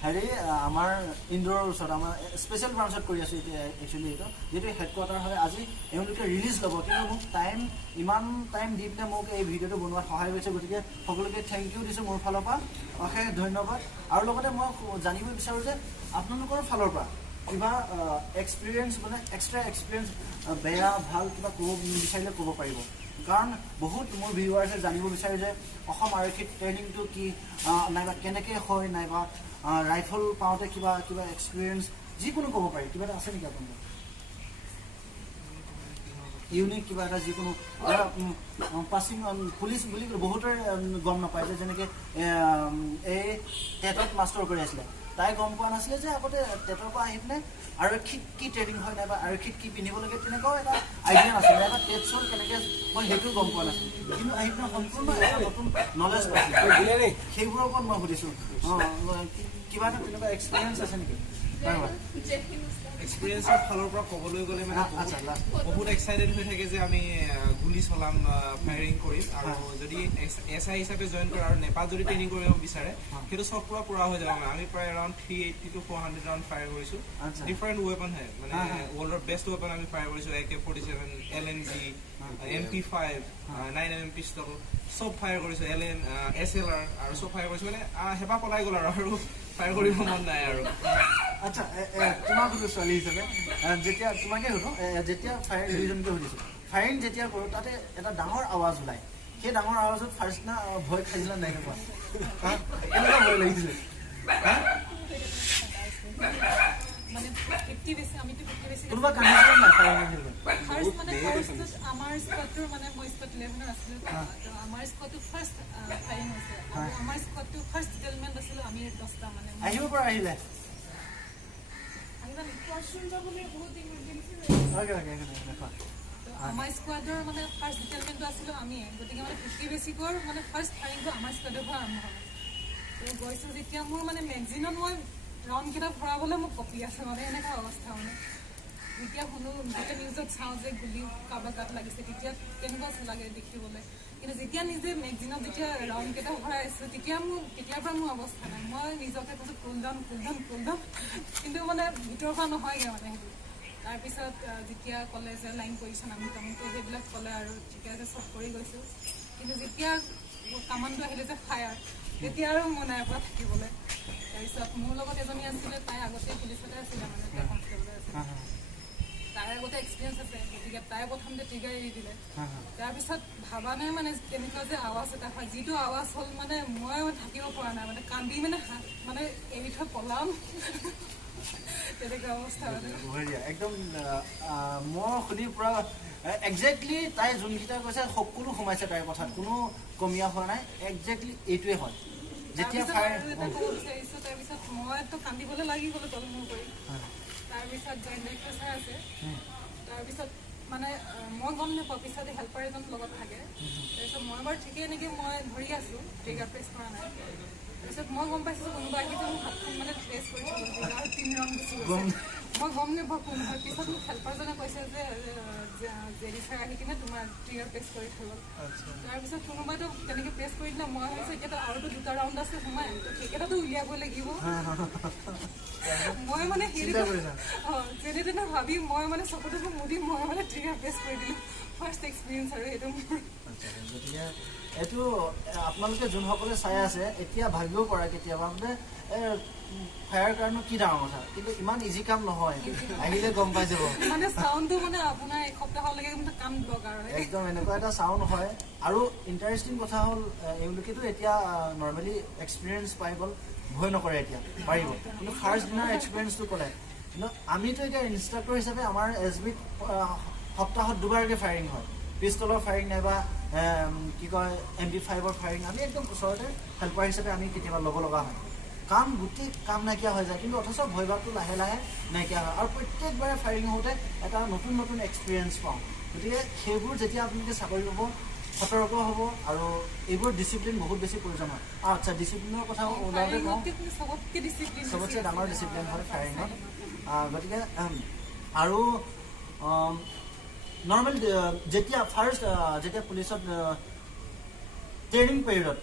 হেৰি আমাৰ ইন্দোৰৰ ওচৰত আমাৰ স্পেচিয়েল ব্ৰাঞ্চত কৰি আছোঁ এতিয়া একচুৱেলি এইটো যিহেতু হেডকোৱাৰ্টাৰ হয় আজি এওঁলোকে ৰিলিজ ল'ব কিন্তু মোক ইমান টাইম দি পিনে মোক এই ভিডিঅ'টো বনোৱাত সহায় কৰিছে গতিকে সকলোকে থেংক ইউ দিছোঁ মোৰ ফালৰ পৰা অশেষ ধন্যবাদ আৰু লগতে মই জানিব বিচাৰোঁ যে আপোনালোকৰ ফালৰ পৰা কিবা এক্সপিৰিয়েঞ্চ মানে এক্সট্ৰা এক্সপিৰিয়েঞ্চ বেয়া ভাল কিবা ক'ব বিচাৰিলে ক'ব পাৰিব কাৰণ বহুত মোৰ ভিউৱাৰ্ছে জানিব বিচাৰে যে অসম আৰক্ষীত ট্ৰেইনিংটো কি নাইবা কেনেকৈ হয় নাইবা ৰাইফল পাওঁতে কিবা এক্সপিৰিয়েঞ্চ যিকোনো ক'ব পাৰি কিবা এটা আছে নেকি আপোনাৰ ইউনিক কিবা এটা যিকোনো পাছিং পুলিচ বুলি বহুতৰে গম নাপায় যে যেনেকৈ এই টেটত মাষ্টৰ কৰি আছিলে তাই গম পোৱা নাছিলে যে আগতে টেটৰ পৰা আহি পিনে আৰক্ষীত কি ট্ৰেইনিং হয় নাইবা আৰক্ষীত কি পিন্ধিব লাগে তেনেকুৱাও এটা আইডিয়া নাছিলে নাইবা টেটছৰ কেনেকৈ হয় সেইটোও গম পোৱা নাছিলে কিন্তু আহি পিনে সম্পূৰ্ণ এটা নতুন নলেজ পাইছিলে সেইবোৰৰ ওপৰত মই সুধিছোঁ কিবা এটা তেনেকুৱা এক্সপিৰিয়েঞ্চ আছে নেকি এক্সপিৰিয়েঞ্চৰ ফালৰ পৰা ক'বলৈ গ'লে মানে বহুত এক্সাইটেড হৈ থাকে যে আমি গুলি চলাম ফায়াৰিং কৰিম আৰু যদি SI হিচাপে জইন কৰে আৰু নেপাল যদি ট্ৰেইনিং কৰিব বিচাৰে সেইটো চব পুৰা হৈ যাব মানে আমি প্ৰায় এৰাউণ্ড 380 to 400 ৰাউণ্ড ফায়াৰ কৰিছোঁ ডিফাৰেণ্ট ৱেপন হয় মানে ৱৰ্ল্ডৰ বেষ্ট ৱেপন আমি ফায়াৰ কৰিছোঁ AK-47 LMG MP5 9mm pistol চব ফায়াৰ কৰিছোঁ SLR আৰু চব ফায়াৰ কৰিছোঁ মানে হেঁপাহ পলাই গ'ল আৰু ফায়াৰ কৰিব মন নাই আৰু আচ্ছা তোমাক সুধো ছোৱালী হিচাপে যেতিয়া তোমাকে সুধো যেতিয়া ফায়াৰিং দুইজনকে সুধিছোঁ ফায়াৰিং যেতিয়া কৰোঁ তাতে এটা ডাঙৰ আৱাজ ওলায় সেই ডাঙৰ আৱাজত ফাৰ্ষ্ট না ভয় খাইছিলা নাই কোৱা কেনেকুৱা ভয় লাগিছিলে মানে 50 বেছি আমিতো 50 বেছি কোনোবা কান্দিছিলে নাই ফায়াৰিং ফাৰ্ষ্ট মানে ফাৰ্ষ্ট আমাৰ স্কোৱাডটোৰ মানে মই স্কোৱাড 11 আছিলোঁ তো আমাৰ স্কোৱাডটো ফাৰ্ষ্ট ফায়াৰিং হৈছে আৰু আমাৰ স্কোৱাডটো ফাৰ্ষ্ট ডিটেলমেণ্ট আছিলোঁ আমি 10টা মানে আহিব পৰা আহিলে আমাৰ স্কোৱাডৰ মানে ফাৰ্ষ্ট ডিটেলমেণ্টটো আছিলোঁ আমি গতিকে মানে 50 বেছিকৰ মানে ফাৰ্ষ্ট ফায়াৰিংটো আমাৰ স্কোৱাডৰ পৰা আৰম্ভ হয় তো গৈছোঁ যেতিয়া মোৰ মানে মেগজিনত মই ৰাউণ্ডকেইটা ভৰাবলৈ মোক কপি আছে মানে এনেকুৱা অৱস্থা মানে যেতিয়া শুনো যেতিয়া নিউজত চাওঁ যে গুলি কাৰোবাৰ গাত লাগিছে তেতিয়া কেনেকুৱা লাগে দেখিবলৈ কিন্তু যেতিয়া নিজে মেগজিনত যেতিয়া ৰাউণ্ডকেইটা ভৰাই আছোঁ তেতিয়াৰ পৰা মোৰ অৱস্থা নাই মই নিজকে কৈছোঁ কুল ডাউন কিন্তু মানে ভিতৰৰ পৰা নহয়গৈ মানে সেইটো তাৰপিছত যেতিয়া ক'লে যে লাইন পজিশ্যন আমি কামটো সেইবিলাক ক'লে আৰু ঠিকে আছে চব কৰি গৈছোঁ কিন্তু যেতিয়া কামাণ্ডটো আহিলে যে ফায়াৰ তেতিয়া আৰু মোৰ নাই পৰা থাকিবলৈ তাৰপিছত মোৰ লগত এজনী আছিলে তাই আগতে পুলিচতে আছিলে মানে তাই কনষ্টেবল আছিলে তাই আগতে এক্সপিৰিয়েঞ্চ আছে গতিকে তাই প্ৰথমতে ট্ৰিগাৰ এৰি দিলে তাৰপিছত ভাবা নাই মানে তেনেকুৱা যে আৱাজ এটা হয় যিটো আৱাজ হ'ল মানে মই থাকিব পৰা নাই মানে কান্দি মানে এৰি থৈ পলাম তেনেকুৱা অৱস্থা মানে একদম মই শুনি পুৰা একজেক্টলি তাই যোনকেইটা কৈছে সকলো সোমাইছে তাইৰ কথাত কোনো কমীয়া হোৱা নাই একজেক্টলি এইটোৱে হয় যেতিয়া তাৰপিছত মইতো কান্দিবলৈ লাগি গ'লো তলমূৰ কৰি তাৰপিছত জইণ্ট ডাইৰেক্টৰ ছাৰ আছে তাৰপিছত মানে মই গম নাপাওঁ পিছতে হেল্পাৰ এজন লগত থাকে তাৰপিছত মই বাৰু ঠিকেই এনেকৈ মই ধৰি আছোঁ ট্ৰিগাৰ প্ৰেছ কৰা নাই তাৰপিছত মই গম পাইছোঁ কোনোবা আহি যে মোৰ হাতখন মানে প্ৰেছ কৰি থৈ গ'ল আৰু 3 ৰাউণ্ড গুচি গৈছে মই গম নাপাওঁ কোন হয় পিছত মোক হেল্পাৰজনে কৈছে যে জেৰি ছাৰ আহি কিনে তোমাৰ ট্ৰিগাৰ প্ৰেছ কৰি থৈ গ'ল তাৰপিছত কোনোবাইতো তেনেকৈ প্ৰেছ কৰি দিলে মই ভাবিছোঁ এতিয়াতো আৰুতো 2টা ৰাউণ্ড আছে সোমাই সেইকেইটাতো উলিয়াব লাগিব মই মানে যেনে তেনে ভাবি মই মানে চকুটো মুদি মই মানে ট্ৰিগাৰ প্ৰেছ কৰি দিলোঁ ফাৰ্ষ্ট এক্সপিৰিয়েঞ্চ আৰু সেইটো মোৰ গতিকে এইটো আপোনালোকে যোনসকলে চাই আছে এতিয়া ভাবিব পাৰে কেতিয়াবা মানে ফায়াৰ কাৰণে কি ডাঙৰ কথা কিন্তু ইমান ইজি কাম নহয় আহিলে গম পাই যাব মানে চাউণ্ডটো মানে আপোনাৰ এসপ্তাহলৈকে কাম দৰকাৰ হয় একদম এনেকুৱা এটা চাউণ্ড হয় আৰু ইণ্টাৰেষ্টিং কথা হ'ল এওঁলোকেতো এতিয়া নৰ্মেলি এক্সপিৰিয়েঞ্চ পাই গ'ল ভয় নকৰে এতিয়া পাৰিব কিন্তু ফাৰ্ষ্ট দিনাৰ এক্সপিৰিয়েঞ্চটো ক'লে কিন্তু আমিতো এতিয়া ইনষ্ট্ৰাক্টৰ হিচাপে আমাৰ SBত সপ্তাহত 2বাৰকৈ ফায়াৰিং হয় পিষ্টলৰ ফায়াৰিং নাইবা কি কয় MP5ৰ ফায়াৰিং আমি একদম ওচৰতে হেল্পাৰ হিচাপে আমি কেতিয়াবা ল'ব লগা হয় গোটেই কাম নাইকিয়া হৈ যায় কিন্তু অথচ ভয়ভাৱটো লাহে লাহে নাইকিয়া হয় আৰু প্ৰত্যেকবাৰে ফায়াৰিং হওঁতে এটা নতুন এক্সপিৰিয়েঞ্চ পাওঁ গতিকে সেইবোৰ যেতিয়া আপোনালোকে চাকৰি ল'ব সতৰ্ক হ'ব আৰু এইবোৰ ডিচিপ্লিন বহুত বেছি প্ৰয়োজন হয় আচ্ছা ডিচিপ্লিনৰ কথা ওলাওঁতে কওঁ চবতছে ডাঙৰ ডিচিপ্লিন হয় ফায়াৰিঙত গতিকে আৰু নৰ্মেল যেতিয়া ফাৰ্ষ্ট যেতিয়া পুলিচত ট্ৰেইনিং পিৰিয়ডত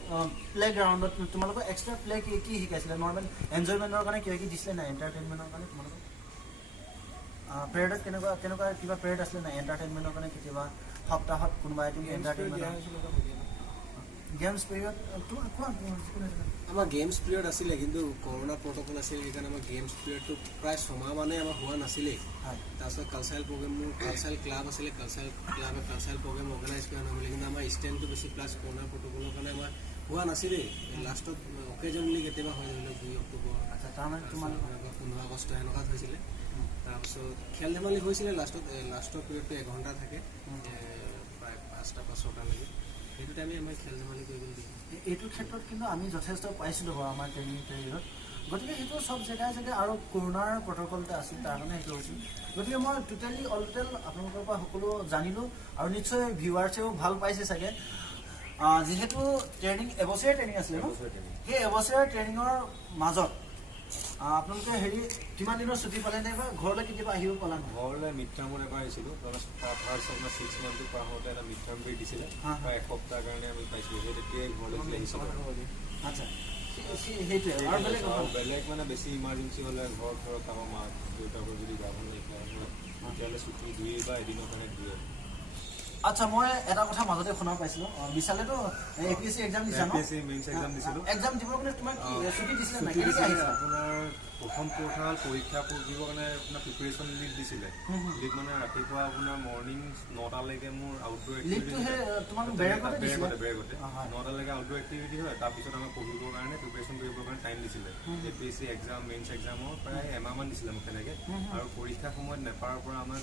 প্লে গ্ৰাউণ্ডত তোমালোকৰ এক্সট্ৰা প্লে কি শিকাইছিলে নৰ্মেল এনজয়মেণ্টৰ কাৰণে কিবা কি দিছিলে নাই এণ্টাৰটেইনমেণ্টৰ কাৰণে তোমালোকৰ পিৰিয়ডত কেনেকুৱা কিবা পিৰিয়ড আছিলে নাই এণ্টাৰটেইনমেণ্টৰ কাৰণে কেতিয়াবা সপ্তাহত কোনোবা এদিন এণ্টাৰটেইনমেণ্ট গেমছ পিৰিয়ড আমাৰ গেমছ পিৰিয়ড আছিলে কিন্তু কৰোণা প্ৰট'কল আছিল সেইকাৰণে আমাৰ গেমছ পিৰিয়ডটো প্ৰায় 6 মাহ মানে আমাৰ হোৱা নাছিলেই তাৰপিছত কালচাৰেল প্ৰগ্ৰেম মোৰ কালচাৰেল ক্লাব আছিলে কালচাৰেল ক্লাবে কালচাৰেল প্ৰগ্ৰেম অৰ্গেনাইজ কৰা নহ'লে কিন্তু আমাৰ ষ্টেণ্ডটো বেছি প্লাছ কৰোণা প্ৰট'কলৰ কাৰণে আমাৰ হোৱা নাছিলেই লাষ্টত অকেজনলি কেতিয়াবা হয় ধৰি লওক 2 অক্টোবৰ আচ্ছা তাৰমানে তোমালোকৰ 15 আগষ্ট সেনেকুৱাত হৈছিলে তাৰপিছত খেল ধেমালি হৈছিলে লাষ্টৰ পিৰিয়ডটো 1 ঘণ্টা থাকে প্ৰায় 5টা বা 6টালৈকে সেইটো টাইমে আমাৰ খেল ধেমালি কৰিবলৈ দিয়ে এইটোৰ ক্ষেত্ৰত কিন্তু আমি যথেষ্ট পাইছিলোঁ বাৰু আমাৰ ট্ৰেইনিং পিৰিয়ডত গতিকে সেইটো চব জেগাই জেগাই আৰু কৰোণাৰ প্ৰট'কল এটা আছিল তাৰ কাৰণে সেইটো হৈছিল গতিকে মই টোটেলি অলটেল আপোনালোকৰ পৰা সকলো জানিলোঁ আৰু নিশ্চয় ভিউৱাৰ্ছেও ভাল পাইছে চাগে যিহেতু ট্ৰেইনিং এবছৰীয়া ট্ৰেইনিং আছিলে ন সেই এবছৰীয়া ট্ৰেইনিঙৰ মাজত আপোনালোকে কিমান দিনৰ ছুটি পালে নে বা ঘৰলৈ কেতিয়াবা আহিব পালা নহয় ঘৰলৈ মিড টাৰ্মত এবাৰ আহিছিলোঁ ফাৰ্ষ্ট আপোনাৰ 6 মান্থটো পাৰ হওঁতে এটা মিড টাৰ্ম ব্ৰেক দিছিলে প্ৰায় এসপ্তাহৰ কাৰণে আমি পাইছিলোঁ সেই তেতিয়াই ঘৰলৈ আহিছিলোঁ আচ্ছা সেইটোৱে আৰু বেলেগ মানে বেছি ইমাৰ্জেঞ্চি হ'লে ঘৰত কাৰোবাৰ মা দেউতাকৰ যদি গা ভাল নাইকিয়া তেতিয়াহ'লে ছুটি 2 বা এদিনৰ কাৰণে দিয়ে আচ্ছা মই এটা কথা মাজতে শুনা পাইছিলোঁ বিশালেতো APSC এক্সাম দিছা ন APSC মেইনছ এক্সাম দিছিলোঁ এক্সাম দিবৰ কাৰণে তোমাক ছুটি দিছিলে নাই আপোনাৰ প্ৰথম কথা হ'ল পৰীক্ষা দিবৰ কাৰণে আপোনাৰ প্ৰিপেৰেশ্যন লিভ দিছিলে লিভ মানে ৰাতিপুৱা আপোনাৰ মৰ্ণিং 9টালৈকে মোৰ আউটডোৰ এক্টিভিটি বেৰেগতে 9টালৈকে আউটডোৰ এক্টিভিটি হয় তাৰপিছত আমাক পঢ়িবৰ কাৰণে প্ৰিপেৰেশ্যন কৰিবৰ কাৰণে টাইম দিছিলে APSC এক্সাম মেইনছ এক্সামৰ প্ৰায় এমাহমান দিছিলে মোক তেনেকৈ আৰু পৰীক্ষাৰ সময়ত নেপাৰৰ পৰা আমাক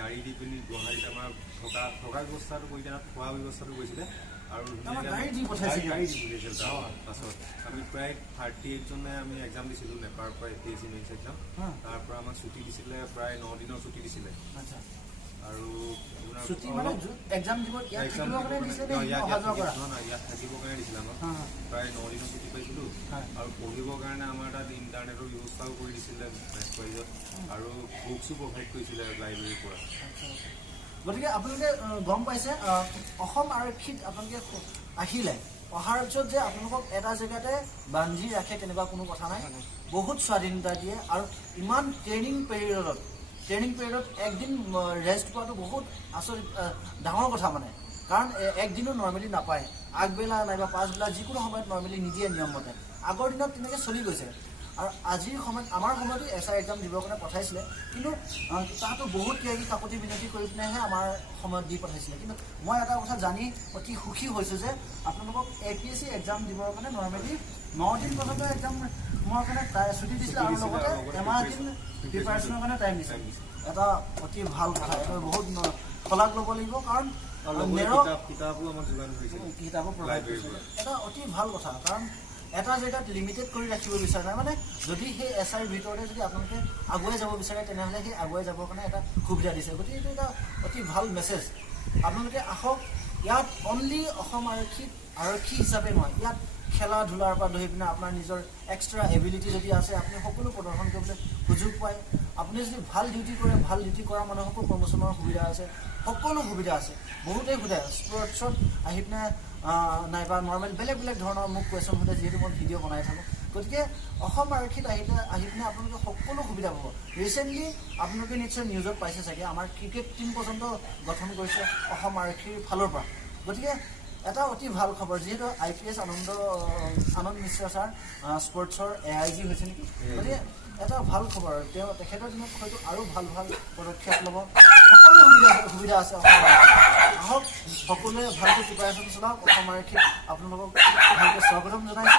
গাড়ী দি পিনি গুৱাহাটীত আমাৰ থকা ব্যৱস্থাটো কৰি তাত খোৱা ব্যৱস্থাটো কৰিছিলে আৰু গাড়ী দি পঠিয়াইছিল তাৰপাছত আমি প্ৰায় 38 জনে আমি এক্সাম দিছিলোঁ নেপাৰৰ পৰা APSC মেইনছ এক্সাম তাৰ পৰা আমাক ছুটি দিছিলে প্ৰায় 9 দিনৰ ছুটি দিছিলে আৰু এক্সাম দিব ইয়াত থাকিবৰ কাৰণে দিছিলে আমাক প্ৰায় 9 দিনৰ ছুটি পাইছিলোঁ আৰু পঢ়িবৰ কাৰণে আমাৰ তাত ইণ্টাৰনেটৰ ব্যৱস্থাও কৰি দিছিলে মেছপ্ৰাইজত আৰু বুকছো প্ৰভাইড কৰিছিলে লাইব্ৰেৰীৰ পৰা গতিকে আপোনালোকে গম পাইছে অসম আৰক্ষীত আপোনালোকে আহিলে অহাৰ পিছত যে আপোনালোকক এটা জেগাতে বান্ধি ৰাখে তেনেকুৱা কোনো কথা নাই বহুত স্বাধীনতা দিয়ে আৰু ইমান ট্ৰেইনিং পিৰিয়ডত একদিন ৰেষ্ট পোৱাটো বহুত আচৰিত ডাঙৰ কথা মানে কাৰণ একদিনো নৰ্মেলি নাপায় আগবেলা নাইবা পাছবেলা যিকোনো সময়ত নৰ্মেলি নিদিয়ে নিয়মমতে আগৰ দিনত তেনেকৈ চলি গৈছে আৰু আজিৰ সময়ত আমাৰ সময়তো SI এক্সাম দিবৰ কাৰণে পঠাইছিলে কিন্তু তাতো বহুত কিবাকিবি কাকতি বিনতি কৰি পিনেহে আমাৰ সময়ত দি পঠাইছিলে কিন্তু মই এটা কথা জানি অতি সুখী হৈছোঁ যে আপোনালোকক APSC এক্সাম দিবৰ কাৰণে নৰ্মেলি 9 দিন পৰ্যন্ত এক্সাম মোৰ কাৰণে ছুটি দিছিলে আৰু লগতে এমাহ দিন প্ৰিপাৰেশ্যনৰ কাৰণে টাইম দিছে এটা অতি ভাল কথা এটা বহুত শলাগ ল'ব লাগিব কাৰণ কিতাপো আমাক যোগান ধৰিছিল কিতাপো প্ৰভাইড কৰিছিলে এটা অতি ভাল কথা কাৰণ এটা জেগাত লিমিটেড কৰি ৰাখিব বিচাৰে নাই মানে যদি সেই SIৰ ভিতৰতে যদি আপোনালোকে আগুৱাই যাব বিচাৰে তেনেহ'লে সেই আগুৱাই যাবৰ কাৰণে এটা সুবিধা দিছে গতিকে এইটো এটা অতি ভাল মেছেজ আপোনালোকে আহক ইয়াত অনলি অসম আৰক্ষী হিচাপে নহয় ইয়াত খেলা ধূলাৰ পৰা ধৰি পিনে আপোনাৰ নিজৰ এক্সট্ৰা এবিলিটি যদি আছে আপুনি সকলো প্ৰদৰ্শন কৰিবলৈ সুযোগ পায় আপুনি যদি ভাল ডিউটি কৰে ভাল ডিউটি কৰা মানুহকো প্ৰমোশ্যনৰ সুবিধা আছে সকলো সুবিধা আছে বহুতেই সুবিধা স্পৰ্টছত আহি পিনে নাইবা নৰ্মেল বেলেগ ধৰণৰ মোক কুৱেশ্যন সোধে যিহেতু মই ভিডিঅ' বনাই থাকোঁ গতিকে অসম আৰক্ষীত আহি পিনে আপোনালোকে সকলো সুবিধা পাব ৰিচেণ্টলি আপোনালোকে নিশ্চয় নিউজত পাইছে চাগে আমাৰ ক্ৰিকেট টীম পৰ্যন্ত গঠন কৰিছে অসম আৰক্ষীৰ ফালৰ পৰা গতিকে এটা অতি ভাল খবৰ যিহেতু IPS আনন্দ মিশ্ৰ ছাৰ স্পৰ্টছৰ AIG হৈছে নেকি গতিকে এটা ভাল খবৰ তেখেতৰ দিনত হয়তো আৰু ভাল পদক্ষেপ ল'ব সকলো সুবিধা আছে অসম আহক সকলোৱে ভালকৈ প্ৰিপাৰেশ্যন চলাওক অসম আৰক্ষীত আপোনালোকক ভালকৈ স্বাগতম জনাইছোঁ